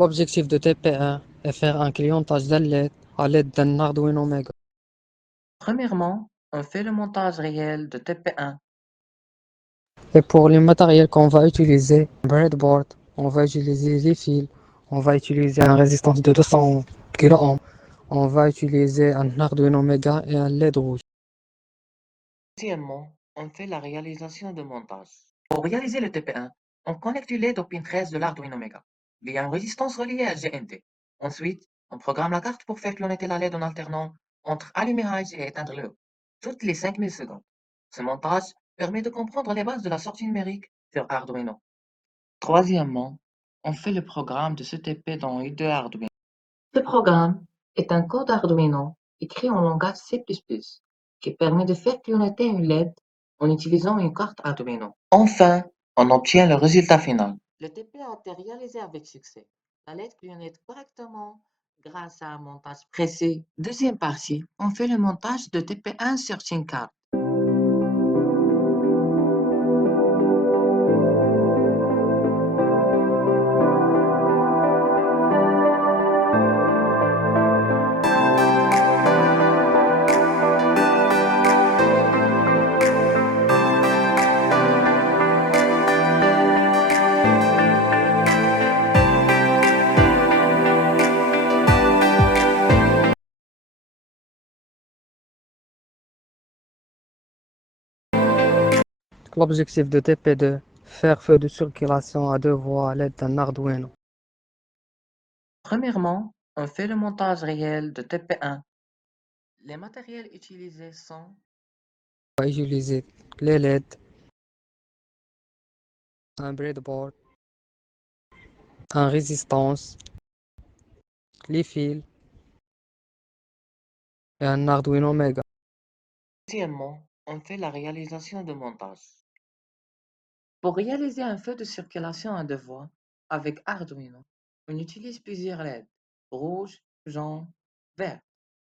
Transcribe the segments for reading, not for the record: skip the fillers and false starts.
L'objectif de TP1 est faire un clientage d'alerte à l'aide d'un Arduino Mega. Premièrement, on fait le montage réel de TP1. Et pour les matériels qu'on va utiliser, breadboard, on va utiliser les fils, on va utiliser une résistance de 200 kΩ, on va utiliser un Arduino Mega et un LED rouge. Deuxièmement, on fait la réalisation de montage. Pour réaliser le TP1, on connecte LED au pin 13 de l'Arduino Mega via une résistance reliée à GND. Ensuite, on programme la carte pour faire clignoter la LED en alternant entre allumage et éteindre le toutes les 5000 secondes. Ce montage permet de comprendre les bases de la sortie numérique sur Arduino. Troisièmement, on fait le programme de ce TP dans I2 Arduino. Ce programme est un code Arduino écrit en langage C++ qui permet de faire clignoter une LED en utilisant une carte Arduino. Enfin, on obtient le résultat final. Le TP a été réalisé avec succès. La LED clignote correctement grâce à un montage précis. Deuxième partie, on fait le montage de TP1 sur une carte. L'objectif de TP2, faire feu de circulation à deux voies à l'aide d'un Arduino. Premièrement, on fait le montage réel de TP1. Les matériels utilisés sont On va utiliser les LED, un breadboard, un résistance, les fils et un Arduino Mega. Deuxièmement, on fait la réalisation de montage. Pour réaliser un feu de circulation à deux voies avec Arduino, on utilise plusieurs LED, rouge, jaune, vert,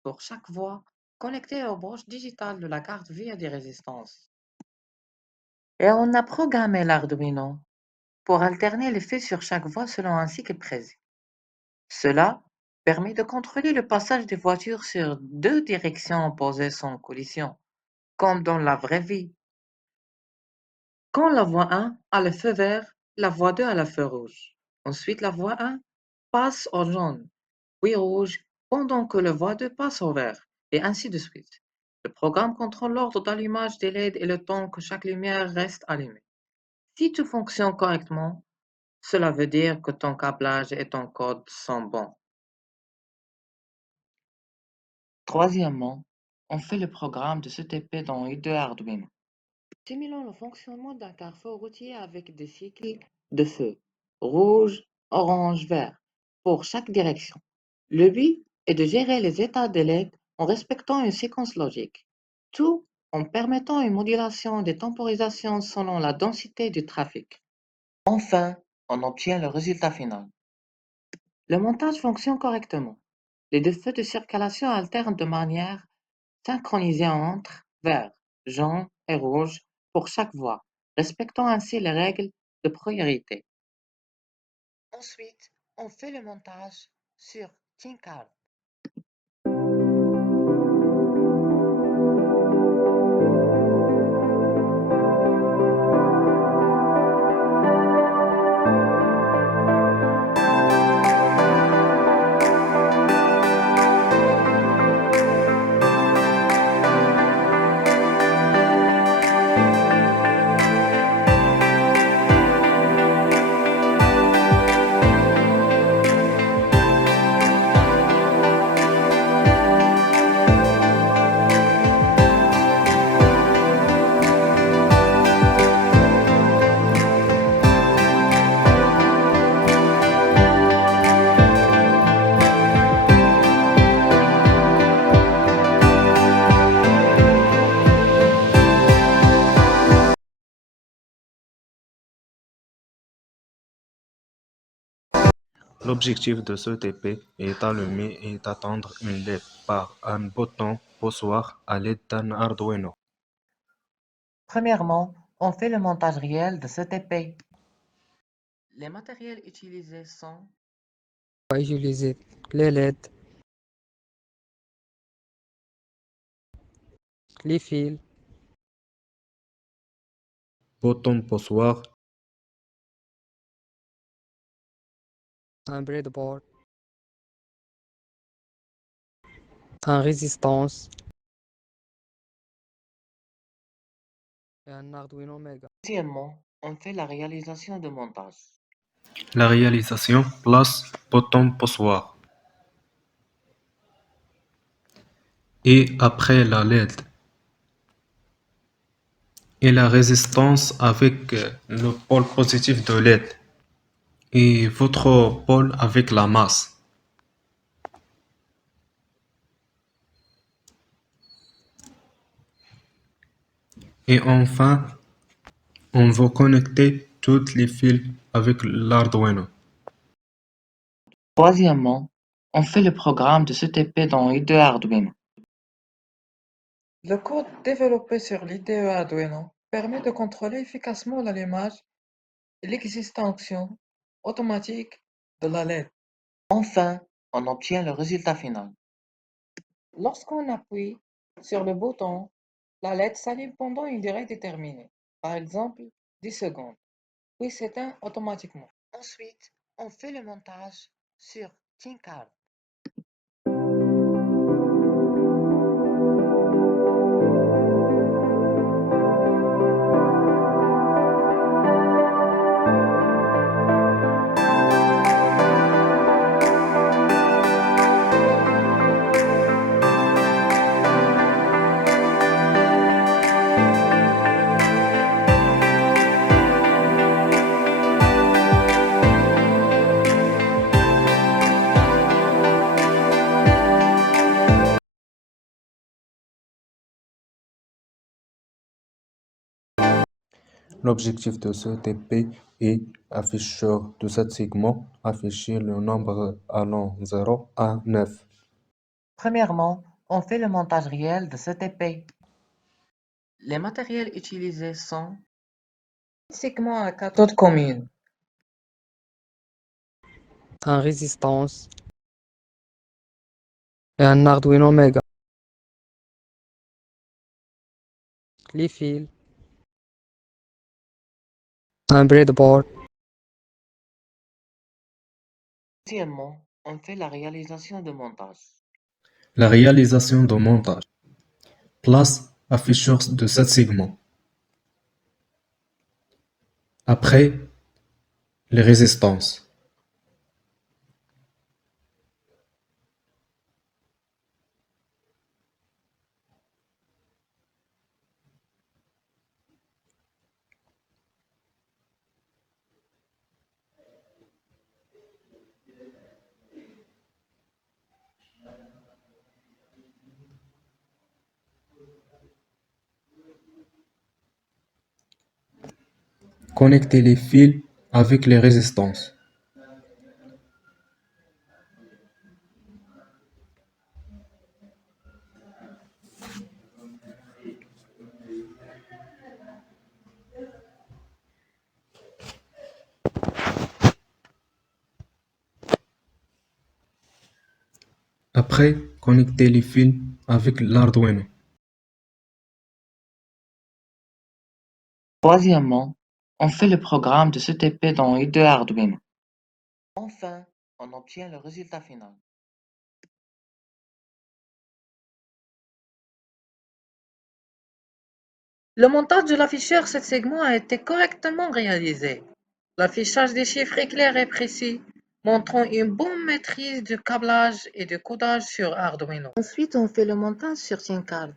pour chaque voie connectée aux branches digitales de la carte via des résistances. Et on a programmé l'Arduino pour alterner les feux sur chaque voie selon un cycle précis. Cela permet de contrôler le passage des voitures sur deux directions opposées sans collision, comme dans la vraie vie. Quand la voie 1 a le feu vert, la voie 2 a le feu rouge. Ensuite, la voie 1 passe au jaune, puis rouge, pendant que la voie 2 passe au vert, et ainsi de suite. Le programme contrôle l'ordre d'allumage des LED et le temps que chaque lumière reste allumée. Si tout fonctionne correctement, cela veut dire que ton câblage et ton code sont bons. Troisièmement, on fait le programme de ce TP dans I2 Arduino. Simulant le fonctionnement d'un carrefour routier avec des cycles de feu rouge, orange, vert pour chaque direction. Le but est de gérer les états des LED en respectant une séquence logique, tout en permettant une modulation des temporisations selon la densité du trafic. Enfin, on obtient le résultat final. Le montage fonctionne correctement. Les deux feux de circulation alternent de manière synchronisée entre vert, jaune et rouge pour chaque voie, respectant ainsi les règles de priorité. Ensuite, on fait le montage sur TinCard. L'objectif de ce TP est allumer et d'attendre une LED par un bouton poussoir à l'aide d'un Arduino. Premièrement, on fait le montage réel de ce TP. Les matériels utilisés sont On va utiliser les LED, les fils, bouton poussoir, un breadboard, un résistance et un Arduino Mega. Deuxièmement, on fait la réalisation de montage. la réalisation, place, bouton poussoir. Et après la LED et la résistance avec le pôle positif de LED et votre pôle avec la masse. Et enfin, on va connecter tous les fils avec l'Arduino. Troisièmement, on fait le programme de ce TP dans IDE Arduino. Le code développé sur l'IDE Arduino permet de contrôler efficacement l'allumage et l'extinction automatique de la LED. Enfin, on obtient le résultat final. Lorsqu'on appuie sur le bouton, la LED s'allume pendant une durée déterminée, par exemple 10 secondes, puis s'éteint automatiquement. Ensuite, on fait le montage sur ThinkCard. L'objectif de ce TP est, afficheur de 7 segments, afficher le nombre allant 0 à 9. Premièrement, on fait le montage réel de ce TP. Les matériels utilisés sont un segment à cathode commune, Un résistance et un Arduino Mega. Les fils, un breadboard, deuxièmement, on fait la réalisation de montage. La réalisation de montage. Place, afficheur de 7 segments. Après, les résistances. Connecter les fils avec les résistances. Après, connecter les fils avec l'Arduino. Troisièmement, on fait le programme de ce TP dans IDE Arduino. Enfin, on obtient le résultat final. Le montage de l'afficheur 7 segments a été correctement réalisé. L'affichage des chiffres est clair et précis, montrant une bonne maîtrise du câblage et du codage sur Arduino. Ensuite, on fait le montage sur ThinkCard.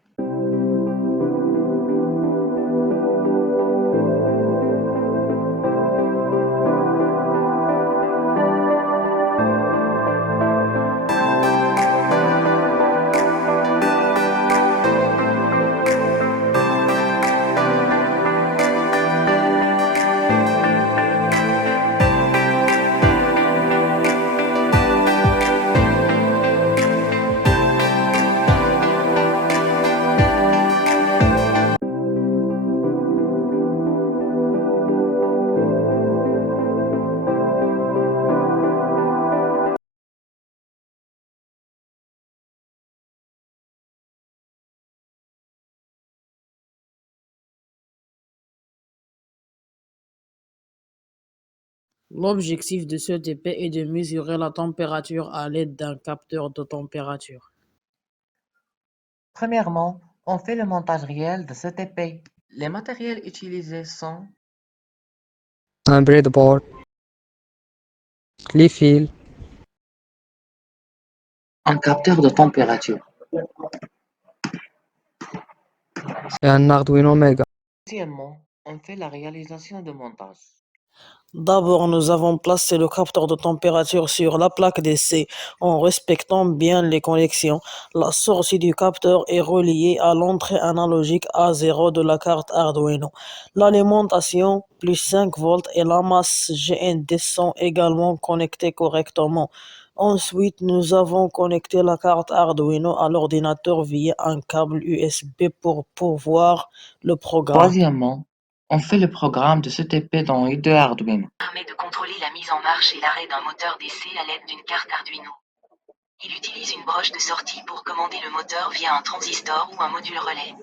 L'objectif de ce TP est de mesurer la température à l'aide d'un capteur de température. Premièrement, on fait le montage réel de ce TP. Les matériels utilisés sont un breadboard, les fils, un capteur de température. et un Arduino Mega. Deuxièmement, on fait la réalisation de montage. D'abord, nous avons placé le capteur de température sur la plaque d'essai en respectant bien les connexions. La sortie du capteur est reliée à l'entrée analogique A0 de la carte Arduino. L'alimentation plus 5 volts et la masse GND sont également connectés correctement. Ensuite, nous avons connecté la carte Arduino à l'ordinateur via un câble USB pour pouvoir le programme. Troisièmement, on fait le programme de ce TP dans IDE Arduino. Permet de contrôler la mise en marche et l'arrêt d'un moteur d'essai à l'aide d'une carte Arduino. Il utilise une broche de sortie pour commander le moteur via un transistor ou un module relais.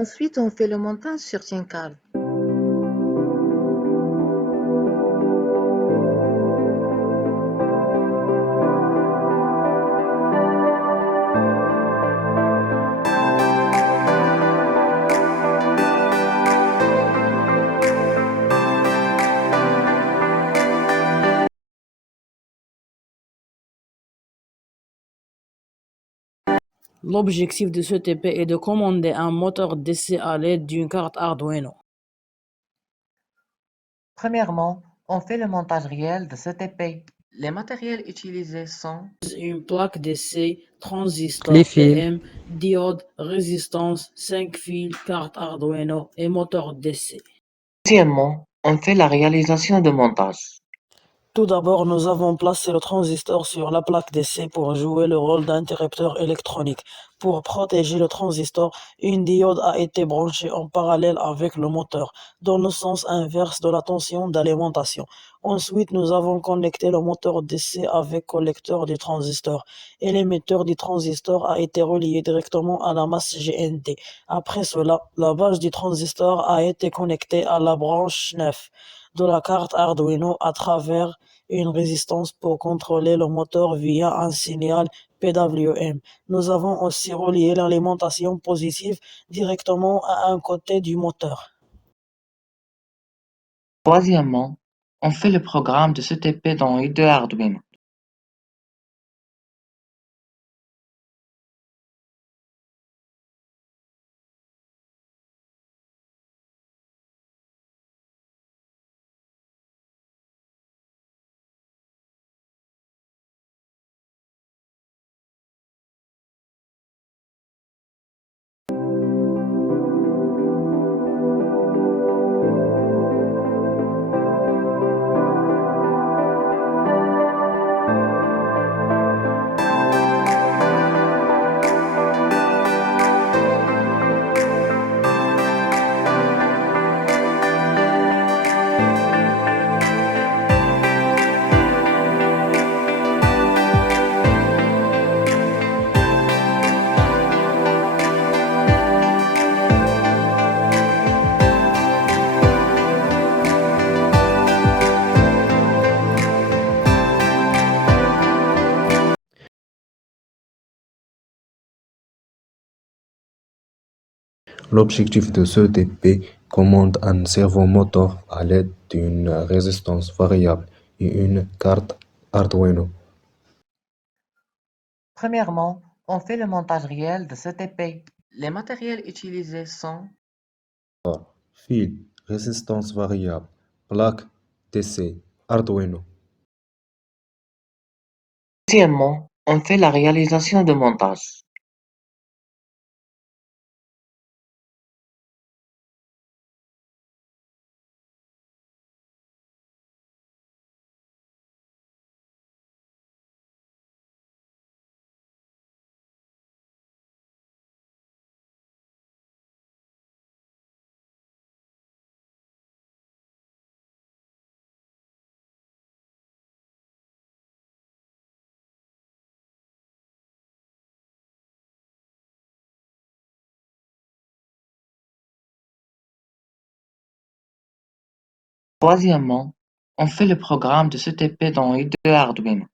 Ensuite, on fait le montage sur Tinkercad. L'objectif de ce TP est de commander un moteur d'essai à l'aide d'une carte Arduino. Premièrement, on fait le montage réel de ce TP. Les matériels utilisés sont Une plaque d'essai, Les transistor fils, PM, diode, résistance, 5 fils, carte Arduino et moteur d'essai. Deuxièmement, on fait la réalisation de montage. Tout d'abord, nous avons placé le transistor sur la plaque d'essai pour jouer le rôle d'interrupteur électronique. Pour protéger le transistor, une diode a été branchée en parallèle avec le moteur, dans le sens inverse de la tension d'alimentation. Ensuite, nous avons connecté le moteur d'essai avec collecteur du transistor, et l'émetteur du transistor a été relié directement à la masse GND. Après cela, la base du transistor a été connectée à la branche 9 de la carte Arduino à travers une résistance pour contrôler le moteur via un signal PWM. Nous avons aussi relié l'alimentation positive directement à un côté du moteur. Troisièmement, on fait le programme de ce TP dans IDE Arduino. L'objectif de ce TP commande un servomoteur à l'aide d'une résistance variable et une carte Arduino. Premièrement, on fait le montage réel de ce TP. Les matériels utilisés sont Fil, résistance variable, plaque d'essai, Arduino. Deuxièmement, on fait la réalisation de montage. Troisièmement, on fait le programme de ce TP dans IDE Arduino.